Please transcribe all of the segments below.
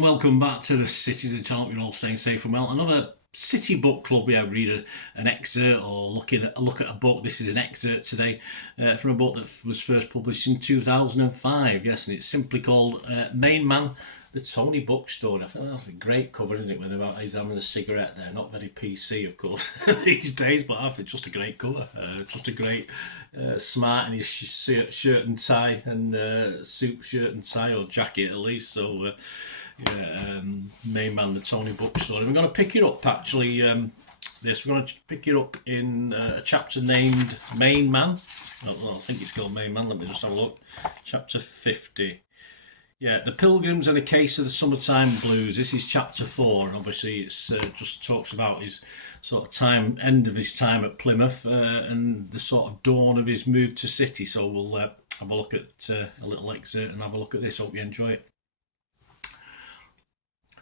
and welcome back to the Citizen. I hope you're all staying safe and well. Another City Book Club. We read an excerpt or look at a book. This is an excerpt today from a book that was first published in 2005. Yes, and it's simply called M.E.N, the Tony Bookstore. I think that's a great cover, isn't it? When he's having a cigarette there. Not very PC, of course, these days, but I think just a great cover. Just a great smart in his shirt and tie and suit shirt and tie, or jacket at least. So M.E.N, the Tony Bookstore. And we're going to pick it up actually. We're going to pick it up in a chapter named M.E.N. I think it's called M.E.N. Let me just have a look. Chapter 50. Yeah, the Pilgrims and a Case of the Summertime Blues. This is chapter 4, and obviously it's just talks about his sort of end of his time at Plymouth and the sort of dawn of his move to City. So we'll have a look at a little excerpt and have a look at this. Hope you enjoy it.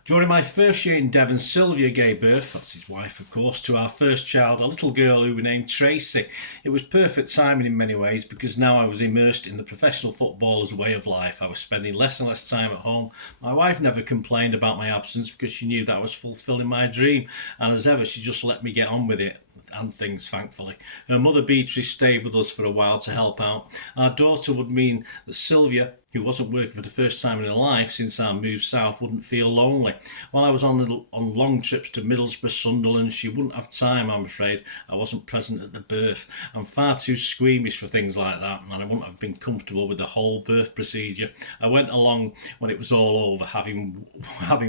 During my first year in Devon, Sylvia gave birth, that's his wife of course, to our first child, a little girl who we named Tracy. It was perfect timing in many ways because now I was immersed in the professional footballer's way of life. I was spending less and less time at home. My wife never complained about my absence because she knew that I was fulfilling my dream, and as ever she just let me get on with it and things, thankfully. Her mother Beatrice stayed with us for a while to help out. Our daughter would mean that Sylvia, who wasn't working for the first time in her life since our move south, wouldn't feel lonely. While I was on long trips to Middlesbrough, Sunderland, she wouldn't have time, I'm afraid. I wasn't present at the birth. I'm far too squeamish for things like that, and I wouldn't have been comfortable with the whole birth procedure. I went along when it was all over, having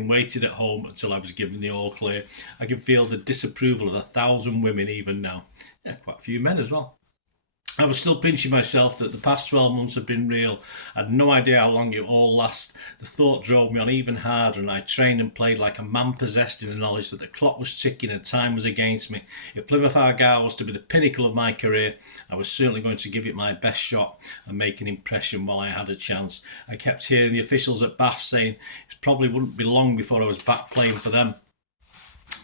waited at home until I was given the all clear. I can feel the disapproval of 1,000 women even now. Yeah, quite a few men as well. I was still pinching myself that the past 12 months had been real. I had no idea how long it all lasts. The thought drove me on even harder, and I trained and played like a man possessed in the knowledge that the clock was ticking and time was against me. If Plymouth Argyle was to be the pinnacle of my career, I was certainly going to give it my best shot and make an impression while I had a chance. I kept hearing the officials at Bath saying it probably wouldn't be long before I was back playing for them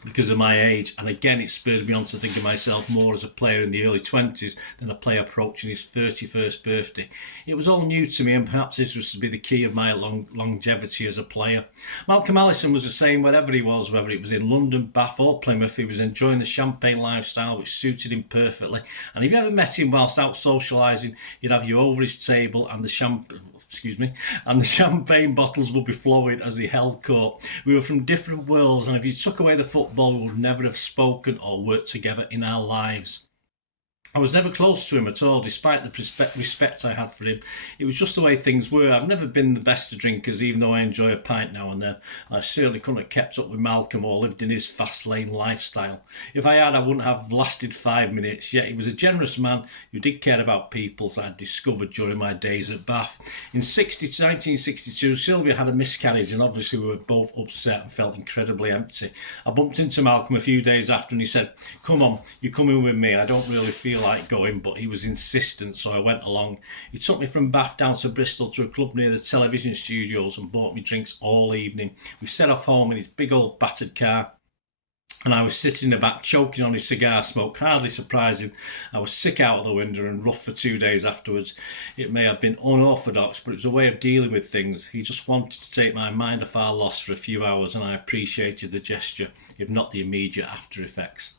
because of my age, and again it spurred me on to think of myself more as a player in the early 20s than a player approaching his 31st birthday. It was all new to me, and perhaps this was to be the key of my longevity as a player. Malcolm Allison was the same wherever he was, whether it was in London, Bath or Plymouth. He was enjoying the champagne lifestyle, which suited him perfectly, and if you ever met him whilst out socialising, he'd have you over his table and the champagne bottles would be flowing as he held court. We were from different worlds, and if you took away the football, we would never have spoken or worked together in our lives. I was never close to him at all, despite the respect I had for him. It was just the way things were. I've never been the best of drinkers, even though I enjoy a pint now and then. I certainly couldn't have kept up with Malcolm or lived in his fast lane lifestyle. If I had, I wouldn't have lasted 5 minutes, yet he was a generous man who did care about people, as I had discovered during my days at Bath. In 1962, Sylvia had a miscarriage, and obviously we were both upset and felt incredibly empty. I bumped into Malcolm a few days after and he said, "Come on, you're coming with me. I don't really feel like going," but he was insistent, so I went along. He took me from Bath down to Bristol to a club near the television studios and bought me drinks all evening. We set off home in his big old battered car, and I was sitting in the back choking on his cigar smoke. Hardly surprising. I was sick out of the window and rough for 2 days afterwards. It may have been unorthodox, but it was a way of dealing with things. He just wanted to take my mind off our loss for a few hours, and I appreciated the gesture, if not the immediate after effects.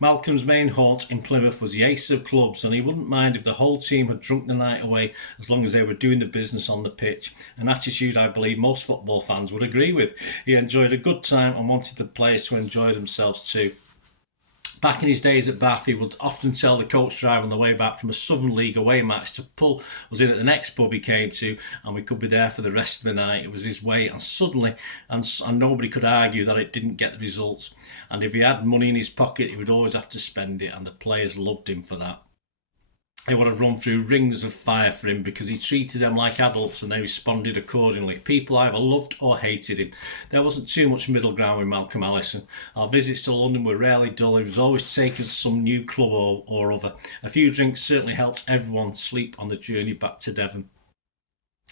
Malcolm's main haunt in Plymouth was the ace of clubs, and he wouldn't mind if the whole team had drunk the night away as long as they were doing the business on the pitch, an attitude I believe most football fans would agree with. He enjoyed a good time and wanted the players to enjoy themselves too. Back in his days at Bath, he would often tell the coach driver on the way back from a Southern League away match to pull us in at the next pub he came to, and we could be there for the rest of the night. It was his way, and suddenly, and nobody could argue that it didn't get the results. And if he had money in his pocket, he would always have to spend it, and the players loved him for that. They would have run through rings of fire for him because he treated them like adults and they responded accordingly. People either loved or hated him. There wasn't too much middle ground with Malcolm Allison. Our visits to London were rarely dull. He was always taken to some new club or other. A few drinks certainly helped everyone sleep on the journey back to Devon.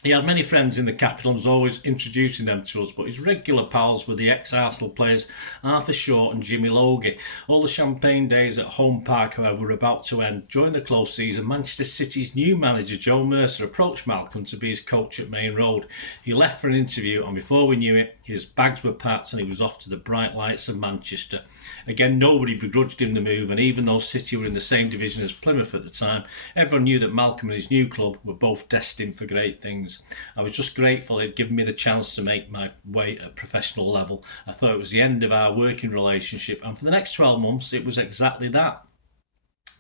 He had many friends in the capital and was always introducing them to us, but his regular pals were the ex-Arsenal players Arthur Short and Jimmy Logie. All the champagne days at Home Park, however, were about to end. During the close season, Manchester City's new manager, Joe Mercer, approached Malcolm to be his coach at Maine Road. He left for an interview, and before we knew it, his bags were packed and he was off to the bright lights of Manchester. Again, nobody begrudged him the move, and even though City were in the same division as Plymouth at the time, everyone knew that Malcolm and his new club were both destined for great things. I was just grateful they'd given me the chance to make my way at professional level. I thought it was the end of our working relationship, and for the next 12 months it was exactly that.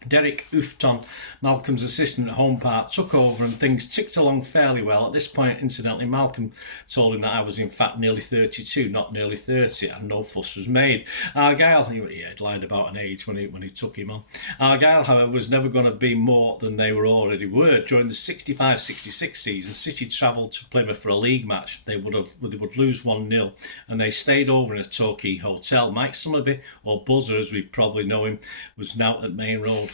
Derek Ufton, Malcolm's assistant at Home Park, took over and things ticked along fairly well. At this point, incidentally, Malcolm told him that I was in fact nearly 32, not nearly 30, and no fuss was made. Argyle, he had lied about an age when he took him on. Argyle, however, was never going to be more than they already were. During the 65-66 season, City travelled to Plymouth for a league match. They would lose 1-0, and they stayed over in a Torquay hotel. Mike Summerby, or Buzzer as we probably know him, was now at Maine Road.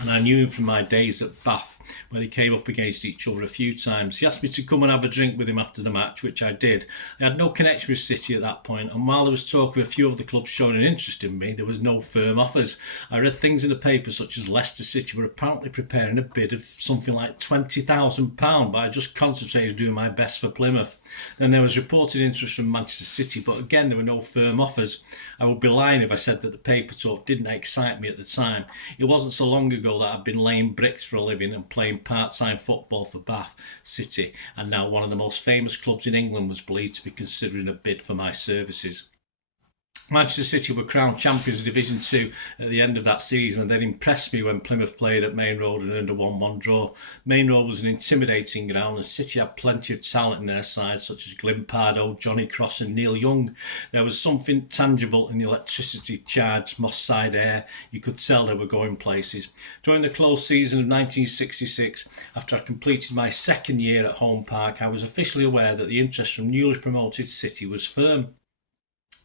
And I knew him from my days at Bath, where he came up against each other a few times. He asked me to come and have a drink with him after the match, which I did. I had no connection with City at that point, and while there was talk of a few of the clubs showing an interest in me, there was no firm offers. I read things in the paper such as Leicester City were apparently preparing a bid of something like £20,000, but I just concentrated doing my best for Plymouth. Then there was reported interest from Manchester City, but again there were no firm offers. I would be lying if I said that the paper talk didn't excite me at the time. It wasn't so long ago that I'd been laying bricks for a living and playing part-time football for Bath City, and now one of the most famous clubs in England was believed to be considering a bid for my services. Manchester City were crowned champions of Division 2 at the end of that season, and they impressed me when Plymouth played at Maine Road and earned a 1-1 draw. Maine Road was an intimidating ground, and City had plenty of talent in their side, such as Glyn Pardo, Johnny Cross and Neil Young. There was something tangible in the electricity-charged Moss Side air. You could tell they were going places. During the close season of 1966, after I completed my second year at Home Park, I was officially aware that the interest from newly promoted City was firm.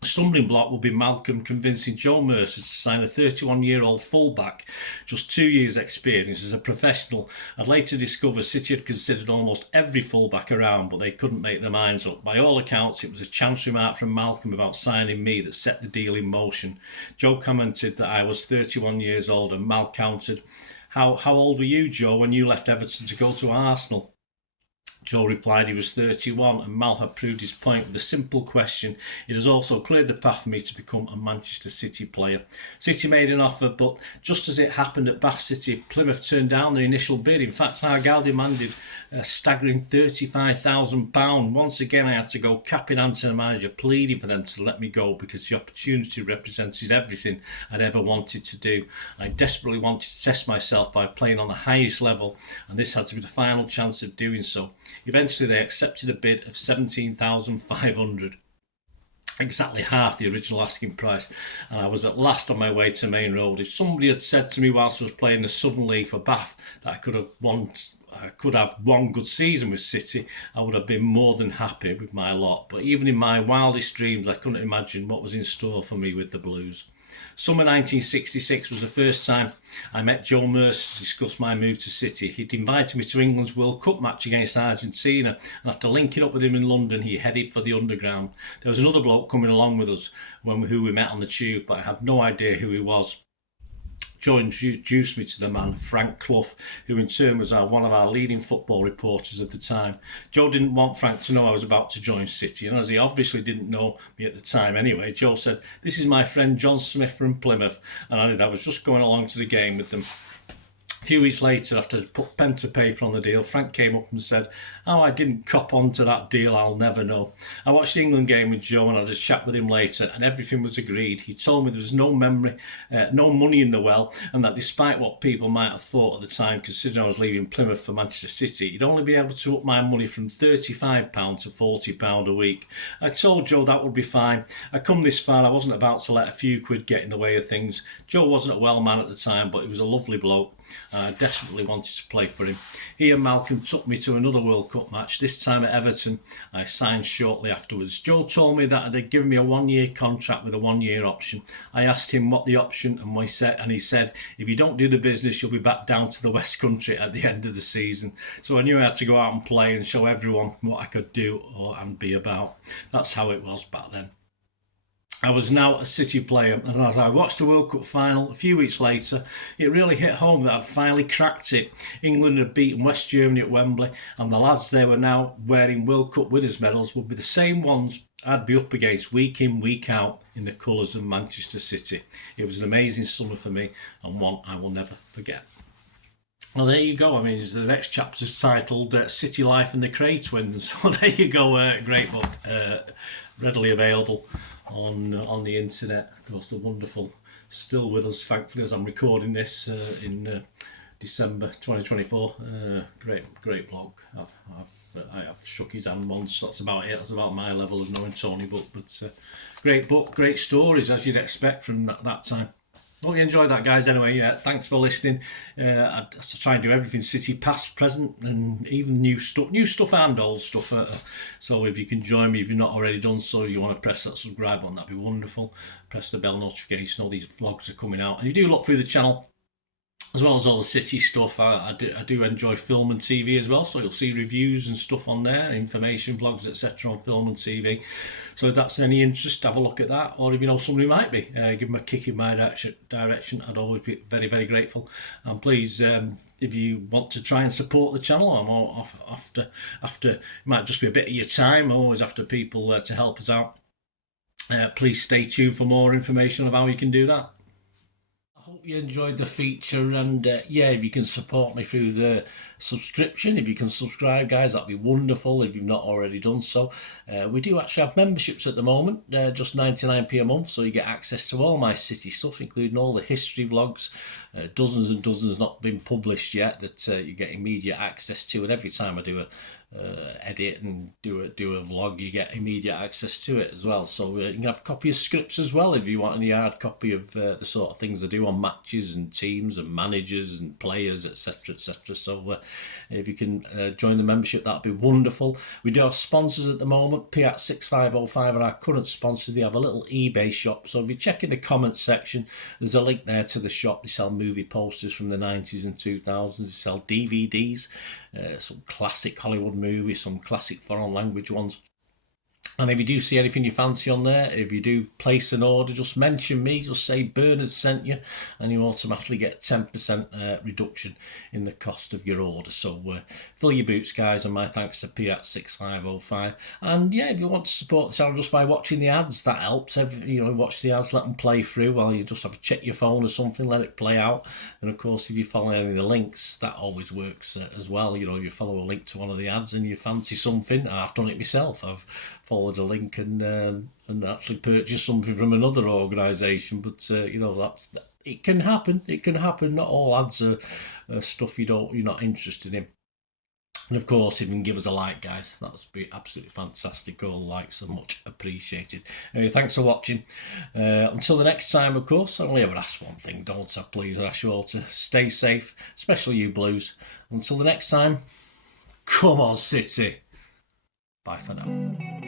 A stumbling block would be Malcolm convincing Joe Mercer to sign a 31-year-old fullback, just 2 years' experience as a professional. I'd later discover City had considered almost every fullback around, but they couldn't make their minds up. By all accounts, it was a chance remark from Malcolm about signing me that set the deal in motion. Joe commented that I was 31 years old, and Mal countered, How old were you, Joe, when you left Everton to go to Arsenal? Joe replied he was 31, and Mal had proved his point with a simple question. It has also cleared the path for me to become a Manchester City player. City made an offer, but just as it happened at Bath City, Plymouth turned down their initial bid. In fact, Argyle demanded a staggering £35,000. Once again, I had to go cap in hand to the manager, pleading for them to let me go because the opportunity represented everything I'd ever wanted to do. I desperately wanted to test myself by playing on the highest level, and this had to be the final chance of doing so. Eventually, they accepted a bid of £17,500, exactly half the original asking price, and I was at last on my way to Maine Road. If somebody had said to me whilst I was playing the Southern League for Bath that I could have one good season with City, I would have been more than happy with my lot. But even in my wildest dreams, I couldn't imagine what was in store for me with the Blues. Summer 1966 was the first time I met Joe Mercer to discuss my move to City. He'd invited me to England's World Cup match against Argentina, and after linking up with him in London, he headed for the Underground. There was another bloke coming along with us who we met on the tube, but I had no idea who he was. Joe introduced me to the man, Frank Clough, who in turn was one of our leading football reporters at the time. Joe didn't want Frank to know I was about to join City, and as he obviously didn't know me at the time anyway, Joe said, "This is my friend John Smith from Plymouth," and I was just going along to the game with them. A few weeks later, after I put pen to paper on the deal, Frank came up and said, "How I didn't cop on to that deal, I'll never know." I watched the England game with Joe and I had a chat with him later, and everything was agreed. He told me there was no money in the well, and that despite what people might have thought at the time, considering I was leaving Plymouth for Manchester City, he'd only be able to up my money from £35 to £40 a week. I told Joe that would be fine. I'd come this far, I wasn't about to let a few quid get in the way of things. Joe wasn't a well man at the time, but he was a lovely bloke. I desperately wanted to play for him. He and Malcolm took me to another World Cup match, this time at Everton. I signed shortly afterwards. Joe told me that they'd given me a 1-year contract with a 1-year option. I asked him what the option, and he said, if you don't do the business, you'll be back down to the West Country at the end of the season. So I knew I had to go out and play and show everyone what I could do and be about. That's how it was back then. I was now a City player, and as I watched the World Cup final a few weeks later, it really hit home that I'd finally cracked it. England had beaten West Germany at Wembley, and the lads they were now wearing World Cup winners' medals would be the same ones I'd be up against week in, week out in the colours of Manchester City. It was an amazing summer for me, and one I will never forget. Well, there you go. I mean, the next chapter's titled City Life and the Cray Twins. So there you go. Great book, readily available on the internet. Of course, the wonderful, still with us, thankfully, as I'm recording this in December 2024. Great blog. I have shook his hand once. That's about it. That's about my level of knowing Tony. But great book, great stories as you'd expect from that time. Hope you enjoyed that, guys. Anyway, yeah, thanks for listening. I try and do everything City, past, present, and even new stuff and old stuff. So if you can join me, if you've not already done so, if you want to press that subscribe button, that'd be wonderful. Press the bell notification. All these vlogs are coming out, and you do look through the channel as well as all the City stuff. I do enjoy film and TV as well, so you'll see reviews and stuff on there, information, vlogs, etc. on film and TV. So if that's any interest, have a look at that. Or if you know somebody who might be, give them a kick in my direction. I'd always be very, very grateful. And please, if you want to try and support the channel, I'm all after it might just be a bit of your time. I'm always after people to help us out. Please stay tuned for more information of how you can do that. I hope you enjoyed the feature, and yeah, if you can support me through the subscription, if you can subscribe, guys, that'd be wonderful if you've not already done so. We do actually have memberships at the moment, just 99p a month, so you get access to all my City stuff, including all the history vlogs, dozens and dozens not been published yet that you get immediate access to, and every time I do a edit and do a vlog, you get immediate access to it as well. So you can have a copy of scripts as well if you want any hard copy of the sort of things I do on matches and teams and managers and players, etc, etc. So if you can join the membership, that'd be wonderful. We do have sponsors at the moment. P6505 are our current sponsor. They have a little eBay shop, so if you check in the comments section, there's a link there to the shop. They sell movie posters from the 90s and 2000s. They sell DVDs, some classic Hollywood movies, some classic foreign language ones. And if you do see anything you fancy on there, if you do place an order, just mention me, just say Bernard sent you, and you automatically get 10% reduction in the cost of your order. So fill your boots, guys, and my thanks to P6505. And yeah, if you want to support the channel just by watching the ads, that helps. Watch the ads, let them play through while you just have to check your phone or something, let it play out. And of course, if you follow any of the links, that always works as well. You follow a link to one of the ads and you fancy something. I've done it myself. I've followed a link and actually purchase something from another organisation, but it can happen. It can happen. Not all ads are stuff you're not interested in. And of course, if you can give us a like, guys, that would be absolutely fantastic. All likes are much appreciated. Anyway, thanks for watching. Until the next time, of course, I only ever ask one thing, don't I? Please, I ask you all to stay safe, especially you Blues. Until the next time, come on, City. Bye for now.